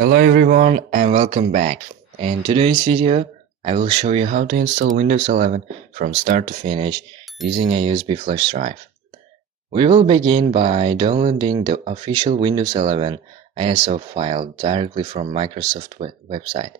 Hello everyone and welcome back. In today's video, I will show you how to install Windows 11 from start to finish using a USB flash drive. We will begin by downloading the official Windows 11 ISO file directly from Microsoft website.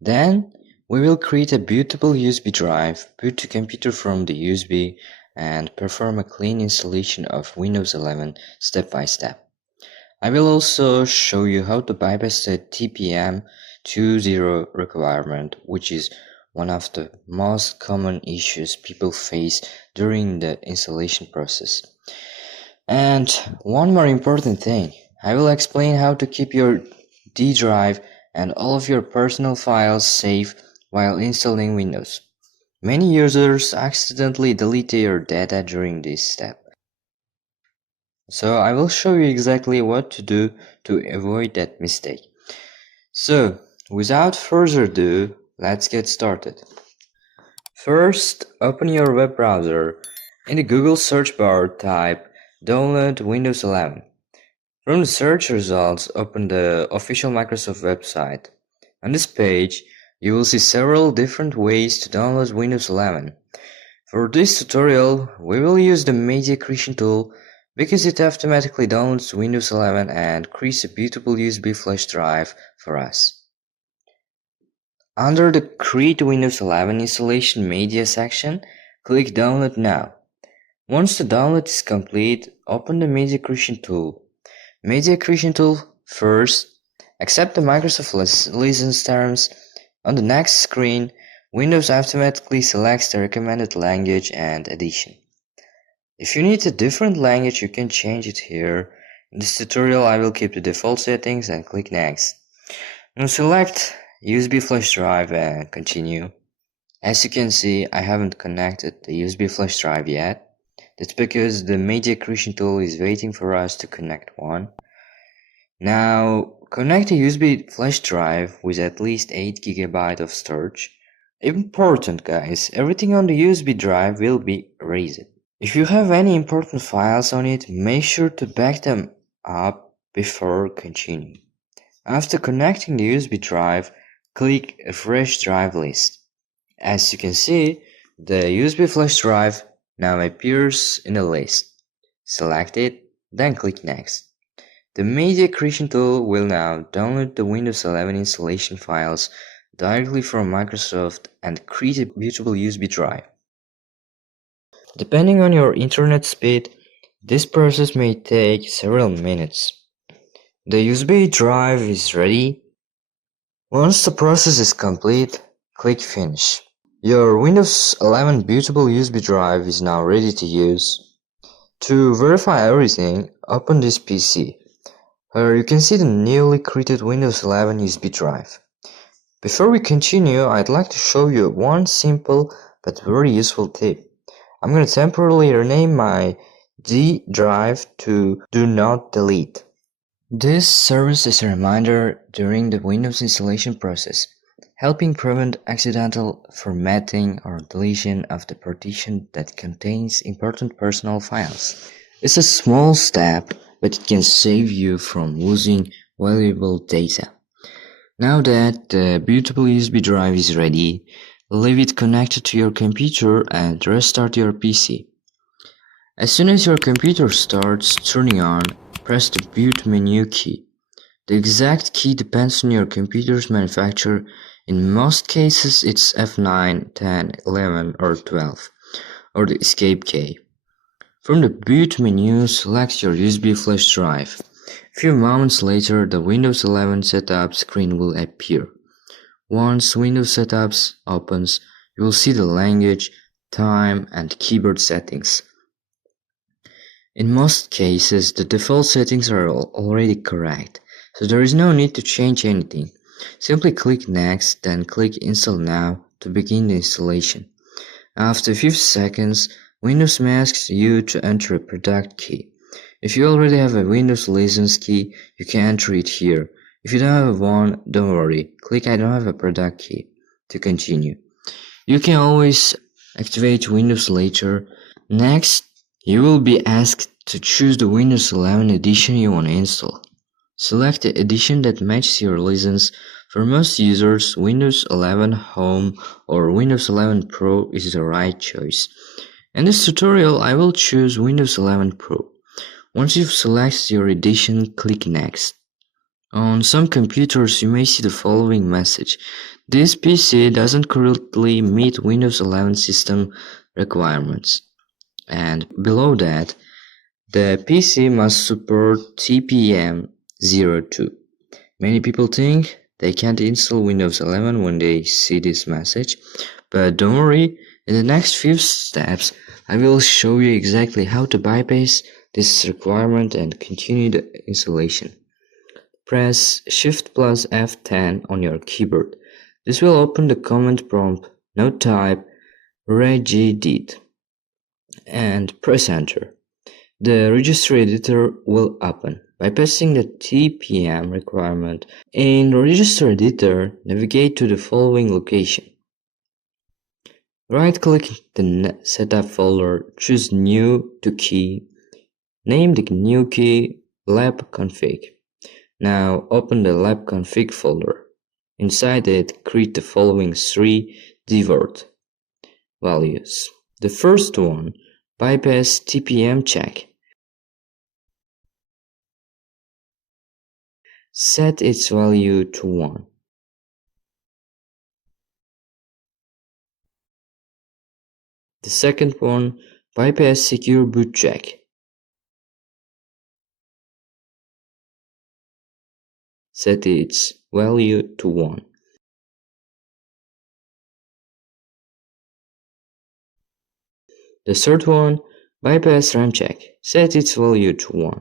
Then, we will create a bootable USB drive, boot the computer from the USB, and perform a clean installation of Windows 11 step by step. I will also show you how to bypass the TPM 2.0 requirement, which is one of the most common issues people face during the installation process. And one more important thing, I will explain how to keep your D drive and all of your personal files safe while installing Windows. Many users accidentally delete their data during this step. So I will show you exactly what to do to avoid that mistake. So without further ado, let's get started. First, open your web browser. In the Google search bar, type download Windows 11. From the search results, open the official Microsoft website. On this page, you will see several different ways to download Windows 11. For this tutorial, we will use the Media Creation tool because it automatically downloads Windows 11 and creates a bootable USB flash drive for us. Under the Create Windows 11 Installation Media section, click Download Now. Once the download is complete, open the Media Creation tool. Media Creation tool first, accept the Microsoft license terms. On the next screen, Windows automatically selects the recommended language and edition. If you need a different language, you can change it here. In this tutorial, I will keep the default settings and click Next. Now select USB flash drive and continue. As you can see, I haven't connected the USB flash drive yet. That's because the Media Creation tool is waiting for us to connect one. Now, connect a USB flash drive with at least 8 GB of storage. Important guys, everything on the USB drive will be erased. If you have any important files on it, make sure to back them up before continuing. After connecting the USB drive, click Refresh Drive List. As you can see, the USB flash drive now appears in the list. Select it, then click Next. The Media Creation tool will now download the Windows 11 installation files directly from Microsoft and create a bootable USB drive. Depending on your internet speed, this process may take several minutes. The USB drive is ready. Once the process is complete, click Finish. Your Windows 11 bootable USB drive is now ready to use. To verify everything, open this PC. Here you can see the newly created Windows 11 USB drive. Before we continue, I'd like to show you one simple but very useful tip. I'm going to temporarily rename my D drive to Do Not Delete. This serves as a reminder during the Windows installation process, helping prevent accidental formatting or deletion of the partition that contains important personal files. It's a small step, but it can save you from losing valuable data. Now that the bootable USB drive is ready, leave it connected to your computer and restart your PC. As soon as your computer starts turning on, press the boot menu key. The exact key depends on your computer's manufacturer. In most cases it's F9, 10, 11 or 12, or the escape key. From the boot menu, select your USB flash drive. A few moments later, the Windows 11 setup screen will appear. Once Windows Setups opens, you will see the language, time, and keyboard settings. In most cases, the default settings are already correct, so there is no need to change anything. Simply click Next, then click Install Now to begin the installation. After a few seconds, Windows asks you to enter a product key. If you already have a Windows license key, you can enter it here. If you don't have one, don't worry, click I don't have a product key to continue. You can always activate Windows later. Next, you will be asked to choose the Windows 11 edition you want to install. Select the edition that matches your license. For most users, Windows 11 Home or Windows 11 Pro is the right choice. In this tutorial, I will choose Windows 11 Pro. Once you've selected your edition, click Next. On some computers, you may see the following message. This PC doesn't currently meet Windows 11 system requirements. And below that, the PC must support TPM02. Many people think they can't install Windows 11 when they see this message, but don't worry, in the next few steps I will show you exactly how to bypass this requirement and continue the installation. Press Shift plus F10 on your keyboard. This will open the command prompt. Now type regedit and press enter. The registry editor will open. Bypassing the TPM requirement, in the registry editor, navigate to the following location. Right-click the setup folder, choose New to Key, name the new key lab config. Now open the lab config folder. Inside it, create the following 3 default values. The first one, bypass TPM check. Set its value to 1. The second one, bypass secure boot check. Set its value to 1. The third one, bypass RAM check. Set its value to 1.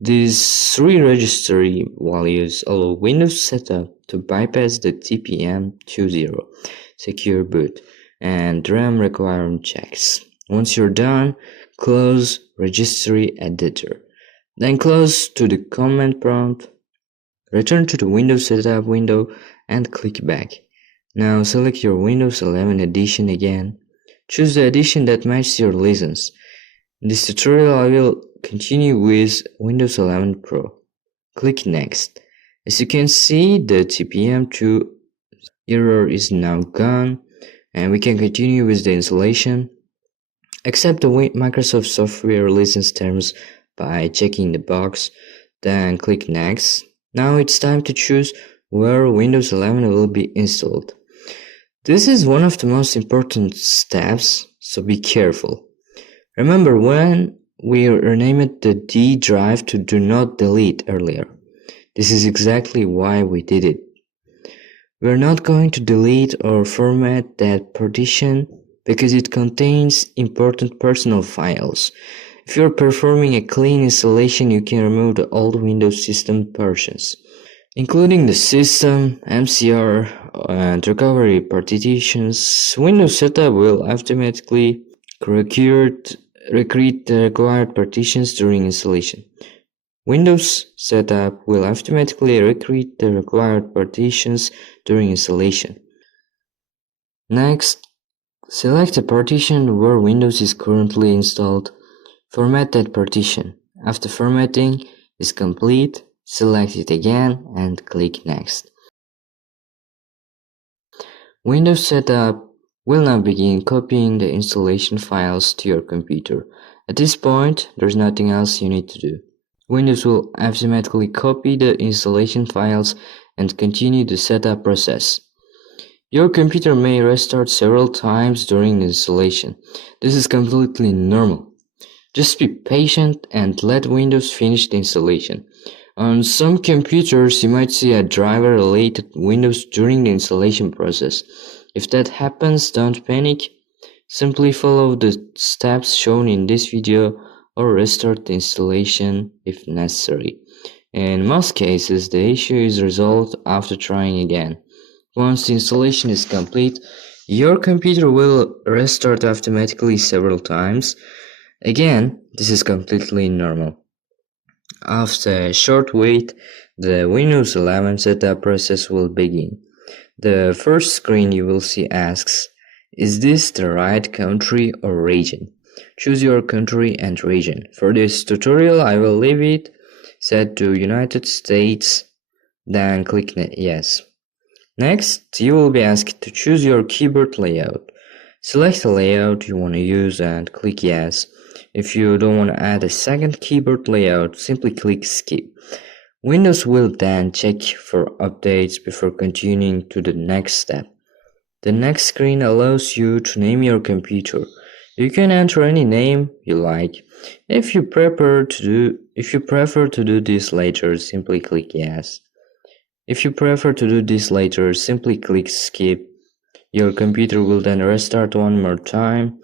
These 3 registry values allow Windows setup to bypass the TPM20 secure boot and RAM requirement checks. Once you're done, close registry editor. Then close to the command prompt, return to the Windows setup window and click back. Now select your Windows 11 edition again. Choose the edition that matches your license. In this tutorial I will continue with Windows 11 Pro. Click Next. As you can see, the TPM2 error is now gone and we can continue with the installation. Accept the Microsoft software license terms by checking the box, then click Next. Now it's time to choose where Windows 11 will be installed. This is one of the most important steps, so be careful. Remember when we renamed the D drive to Do Not Delete earlier. This is exactly why we did it. We're not going to delete or format that partition because it contains important personal files. If you're performing a clean installation, you can remove the old Windows system partitions, including the system, MCR, and recovery partitions. Windows setup will automatically recreate the required partitions during installation. Windows setup will automatically recreate the required partitions during installation. Next, select a partition where Windows is currently installed. Format that partition. After formatting is complete, select it again and click Next. Windows setup will now begin copying the installation files to your computer. At this point, there's nothing else you need to do. Windows will automatically copy the installation files and continue the setup process. Your computer may restart several times during the installation. This is completely normal. Just be patient and let Windows finish the installation. On some computers, you might see a driver-related Windows during the installation process. If that happens, don't panic. Simply follow the steps shown in this video or restart the installation if necessary. In most cases, the issue is resolved after trying again. Once the installation is complete, your computer will restart automatically several times. Again, this is completely normal. After a short wait, the Windows 11 setup process will begin. The first screen you will see asks, is this the right country or region? Choose your country and region. For this tutorial, I will leave it set to United States, then click yes. Next, you will be asked to choose your keyboard layout. Select the layout you want to use and click yes. If you don't want to add a second keyboard layout, simply click skip. Windows will then check for updates before continuing to the next step. The next screen allows you to name your computer. You can enter any name you like. If you prefer to do this later, simply click yes. If you prefer to do this later, simply click skip. Your computer will then restart one more time.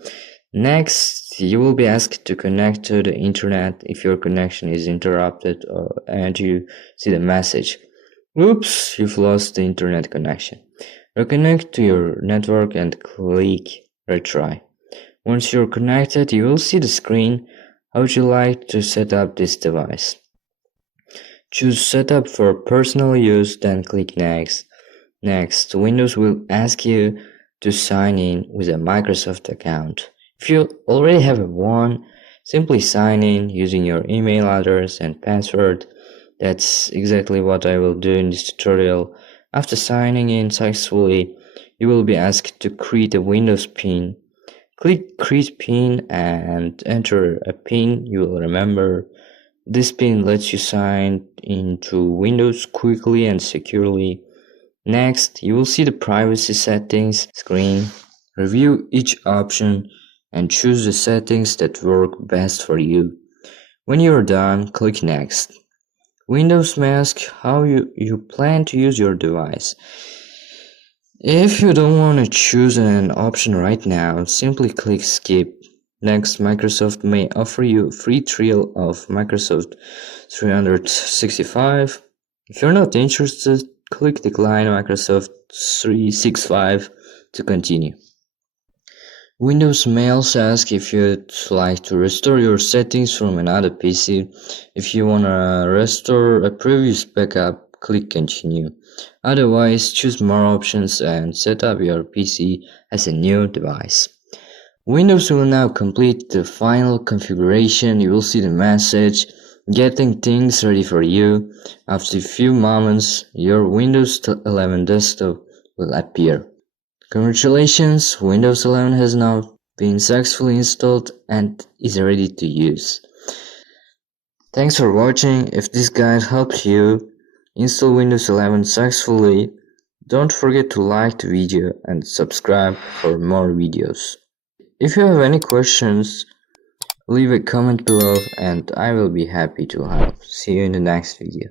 Next, you will be asked to connect to the internet if your connection is interrupted and you see the message. Oops, you've lost the internet connection. Reconnect to your network and click retry. Once you're connected, you will see the screen. How would you like to set up this device? Choose setup for personal use, then click next. Next, Windows will ask you to sign in with a Microsoft account. If you already have one, simply sign in using your email address and password. That's exactly what I will do in this tutorial. After signing in successfully, you will be asked to create a Windows PIN. Click Create PIN and enter a PIN you will remember. This PIN lets you sign into Windows quickly and securely. Next, you will see the privacy settings screen. Review each option and choose the settings that work best for you. When you're done, click Next. Windows may ask how you plan to use your device. If you don't want to choose an option right now, simply click Skip. Next, Microsoft may offer you a free trial of Microsoft 365. If you're not interested, click Decline Microsoft 365 to continue. Windows may also ask if you'd like to restore your settings from another PC. If you want to restore a previous backup, click Continue. Otherwise, choose more options and set up your PC as a new device. Windows will now complete the final configuration. You will see the message, getting things ready for you. After a few moments, your Windows 11 desktop will appear. Congratulations, Windows 11 has now been successfully installed and is ready to use. Thanks for watching. If this guide helped you install Windows 11 successfully, don't forget to like the video and subscribe for more videos. If you have any questions, leave a comment below and I will be happy to help. See you in the next video.